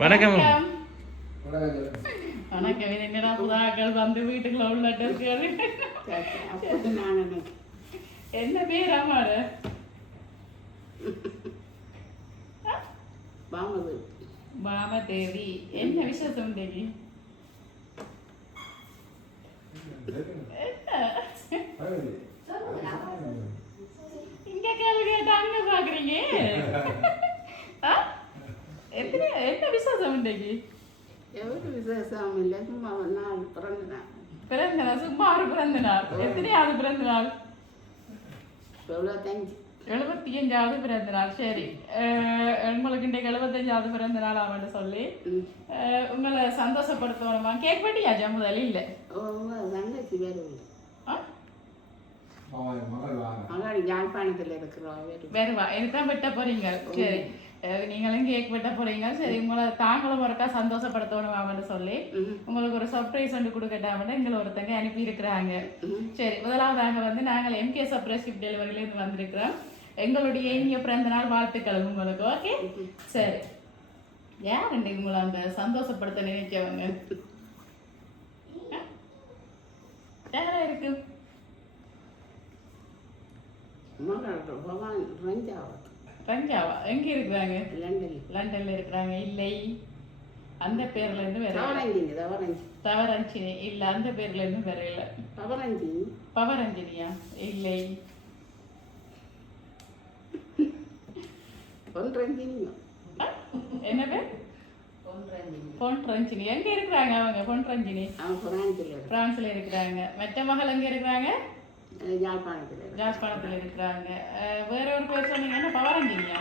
வணக்கம். வணக்கம். இது என்னடா புதாக்கள் வந்து வீட்டுக்குள்ள உள்ளட்டு இருக்காரு. என்ன பேர் அம்மாடு? பாமதேவி. என்ன விசேஷம் இன்னைக்கு? இங்க கேள்வி கேட்டா அங்க பாக்குறீங்க. என்ன விசேஷம் இன்னைக்கு? விசேஷம் இல்லை, சும்மா நாள் பிறந்த நாள். பிறந்த நாள்? சும்மா ஒரு பிறந்த நாள். எத்தனையாவது பிறந்த நாள்? 75வது பிறந்த நாள். சரி, உங்களுக்கு இன்றைக்கு 75வது பிறந்த நாள் அவன்னு சொல்லி உங்களை சந்தோஷப்படுத்தணுமா? கேக் வெட்டியாச்சா முதல்ல? இல்லை, தங்கச்சி வேறு யாழ்ப்பாணத்தில் இருக்கிறோம். வேறுவா இதுதான் வெட்ட போறீங்க. சரி, நீங்களும் கேக் வெட்ட போறீங்க. சரி, உங்களை தாங்களும் ஒருக்கா சந்தோஷப்படுத்தணுமான்னு சொல்லி உங்களுக்கு ஒரு சர்ப்ரைஸ் வந்து கொடுக்கட்டாமன்னு எங்களை ஒருத்தங்க அனுப்பி இருக்கிறாங்க. சரி, முதலாவதாக வந்து நாங்கள் MK சர்ப்ரைஸ் கிஃப்ட் டெலிவரியிலேருந்து வந்திருக்கிறோம். எங்களுடைய இனிய பிறந்த நாள் வாழ்த்துக்கள் உங்களுக்கு. ஓகே, சரி. யார் இன்றைக்கு உங்களை அந்த சந்தோஷப்படுத்த நினைச்சவங்க? யாரா இருக்கு? ரஞ்சாவா? எங்க இருக்கிறாங்க? லண்டன்ல இருக்கிறாங்க. இல்லை, அந்த பேர்ல இருந்து வேற. தவரஞ்சினி இல்ல, அந்த பேர்ல இருந்து வேற இல்ல. பவரஞ்சினியா? இல்லை. என்ன பேர்? பொன்ரஞ்சினி. எங்க இருக்கிறாங்க அவங்க? பொன்ரஞ்சினி பிரான்ஸ்ல இருக்கிறாங்க. மற்ற மகள் எங்க இருக்கிறாங்க? யாழ்ப்பாணத்துல இருக்கிறாங்க. வேற ஒரு பேர் சொன்னீங்கன்னா பவரஞ்சினியா?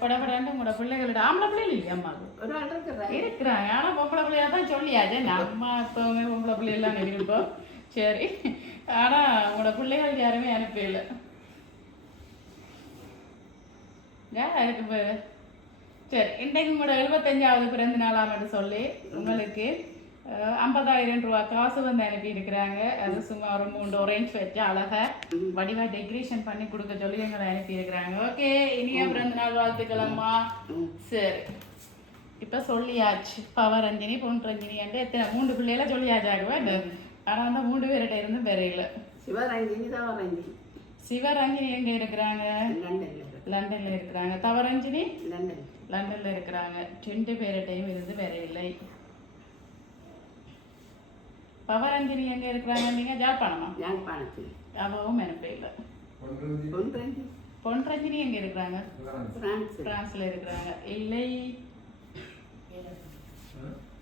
படப்படாண்டு உங்களோட பிள்ளைகளோட ஆம்பளை பிள்ளைகள் இல்லையா? அம்மா இருக்கிறாங்க, ஆனா பொம்பளை பிள்ளையா தான் சொல்லியாச்சு. நம்ம இப்போங்க பொம்பளை பிள்ளை எல்லாம் நினைப்போம். சரி, ஆனா உங்களோட பிள்ளைகள் யாருமே அனுப்பல. யாருக்கு பேரு? சரி, இன்றைக்கு உங்களோட 75வது பிறந்த நாளாம் சொல்லி உங்களுக்கு 50,000 ரூபா காசு வந்து அனுப்பி இருக்கிறாங்க. அது சும்மா ஒரு 3 ஒரேஞ்ச் வச்சு அழகா வடிவா டெக்கரேஷன் பண்ணி கொடுக்க சொல்லி எங்களை அனுப்பி இருக்கிறாங்க. ஓகே, இனிய பிறந்த நாள் வாழ்த்துக்கலாமா? சரி, இப்ப சொல்லியாச்சு. பவரஞ்சினி, பொன்ரஞ்சினி என்று எத்தனை 3 பிள்ளைகள சொல்லியாச்சாகுவா. ஆனா அந்த 3 பேர்கிட்ட இருந்து வேற இல்லை. சிவரஞ்சினி எங்க இருக்கிறாங்க? லண்டன்ல இருக்கிறாங்க. தவரஞ்சினி லண்டன்ல இருக்கிறாங்க. 2 பேர்கிட்டையும் இருந்து வேற இல்லை. பவரஞ்சினி எங்க இருக்கிறாங்க? நீங்க யாழ்ப்பாணமா? யாழ்ப்பாணத்தில். அவவும் எனக்கு இல்லை. பொன்ரஞ்சினி எங்க இருக்கிறாங்க? பிரான்ஸ்ல இருக்கிறாங்க. இல்லை.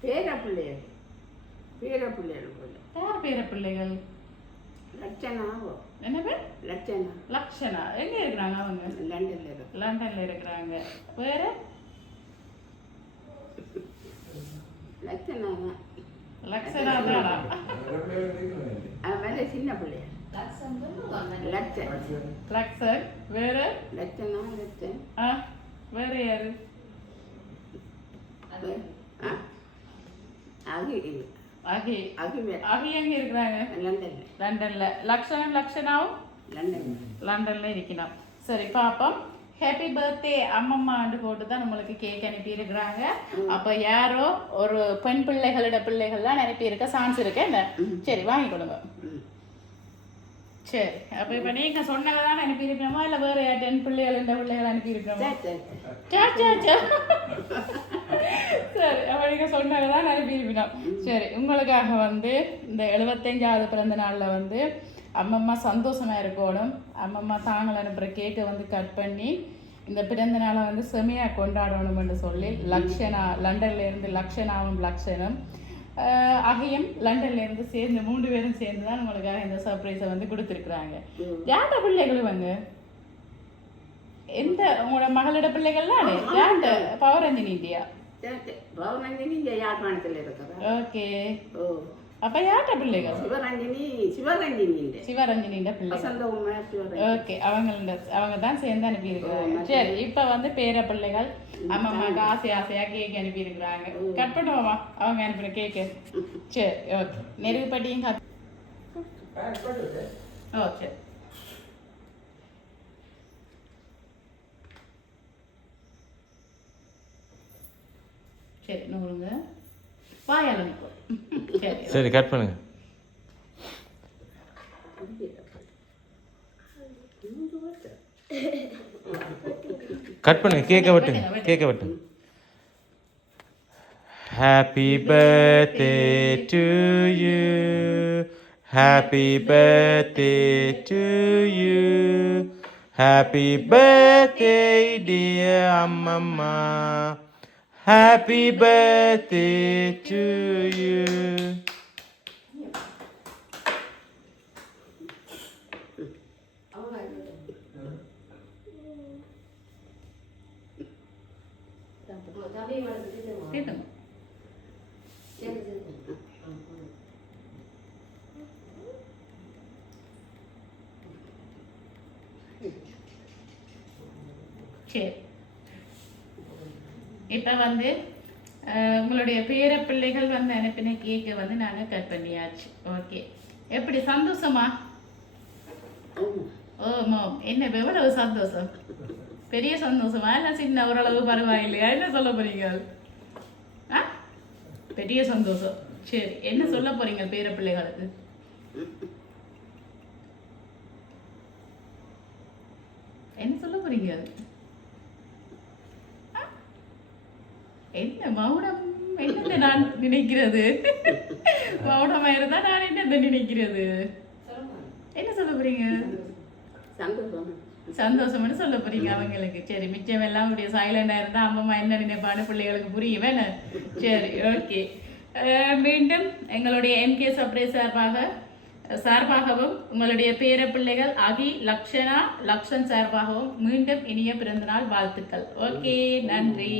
பேரப்பிள்ளைகள். யார் பேரப்பிள்ளைகள்? என்ன பேர்? லட்சணா. எங்க இருக்கிறாங்க அவங்க? லண்டன்ல இருக்கிறாங்க. வேற? லட்சணா தானா? சின்ன பிள்ளை லக்ஷன். வேற? வேற யாரு? அகி எங்க இருக்கிறாங்க? லண்டன்ல. லக்ஷனாவும் லண்டன்ல இருக்கணும். சரி, பாப்போம். ஹாப்பி பர்த்டே அம்மம்மாண்டு போட்டு தான் நம்மளுக்கு கேக் அனுப்பி இருக்கிறாங்க. அப்ப யாரோ ஒரு பெண் பிள்ளைகளோட பிள்ளைகள்லாம் அனுப்பி இருக்க சான்ஸ் இருக்கு. என்ன? சரி, வாங்கி கொடுங்க. சரி, அப்ப இப்ப நீங்க சொன்னதான் அனுப்பி இருக்கணுமா இல்ல வேற 10 பிள்ளைகள் பிள்ளைகள் அனுப்பி இருக்கணுமா? சரி, அப்ப நீங்க சொன்னதான் அனுப்பி இருக்கணும். சரி, உங்களுக்காக வந்து இந்த 75வது பிறந்த நாள்ல வந்து அம்மம்மா சந்தோஷமா இருக்கணும். அம்மம்மா தாங்கள் அனுப்புற கேக்கை வந்து கட் பண்ணி இந்த பிறந்த நாளை வந்து செமையா கொண்டாடணும்னு சொல்லி லக்ஷனா லண்டன்ல இருந்து லக்ஷனும் அகையும் லண்டன்ல இருந்து சேர்ந்து 3 பேரும் சேர்ந்து தான் உங்களுக்காக இந்த சர்ப்ரைஸை வந்து கொடுத்துருக்குறாங்க. யார்ட பிள்ளைகள் இவங்க? எந்த உங்களோட மகளோட பிள்ளைகள்லாம்? யார்ட? பவரஞ்சினி இந்தியா. ஓகே, அப்ப யார்ட பிள்ளைகள்? சிவரஞ்சினியோட பிள்ளைகள். ஓகே, அவங்க தான் சேர்ந்து அனுப்பி இருக்கிறாங்க. சரி, இப்ப வந்து பேர பிள்ளைகள் அம்மாக்கு ஆசையா கேக் அனுப்பி இருக்கிறாங்க. கட் பண்ணுவோமா அவங்க அனுப்பின கேக்கு? சரி, ஓகே. நெருகுப்பட்டியும் ஓகே. சரி நூறுங்க வாயால் நிற்போம். சரி சரி கட் பண்ணுங்க. கட் பண்ணுங்க. கேக்க வெட்டுங்க. கேக்க வெட்டுங்க. Happy birthday to you. Happy birthday to you. Happy birthday dear Amma. Happy birthday to you. தீர்த்துங்க. சரி இப்போ வந்து உங்களுடைய பேர பிள்ளைகள் வந்து அனுப்பின கேக்கை வந்து நாங்கள் கட் பண்ணியாச்சு. ஓகே எப்படி சந்தோஷமா? ஓ என்ன எவ்வளவு சந்தோஷம்? பெரிய சந்தோஷமா இல்லை சின்ன ஓரளவு பரவாயில்லையா? என்ன சொல்ல போறீங்க? ஆ பெரிய சந்தோஷம். சரி என்ன சொல்ல போறீங்க பேர பிள்ளைகளுக்கு? என்ன சொல்ல போறீங்க? என்ன மௌனம்? என்னென்ன நான் நினைக்கிறது? மௌனமா இருந்தா நான் என்ன நினைக்கிறது? என்ன சொல்ல போறீங்க? சந்தோஷம்னு சொல்ல போறீங்க அவங்களுக்கு. சரி மிச்சம் எல்லாம் அப்படியே சைலண்டா இருந்தா அம்மா என்ன நினைப்பான்னு பிள்ளைகளுக்கு புரியும் வேணே. சரி ஓகே. மீண்டும் எங்களுடைய MK சர்ப்ரைஸ் சார்பாகவும் உங்களுடைய பேர பிள்ளைகள் அகி லக்ஷனா லக்ஷன் சார்பாகவும் மீண்டும் இனிய பிறந்தநாள் வாழ்த்துக்கள். ஓகே நன்றி.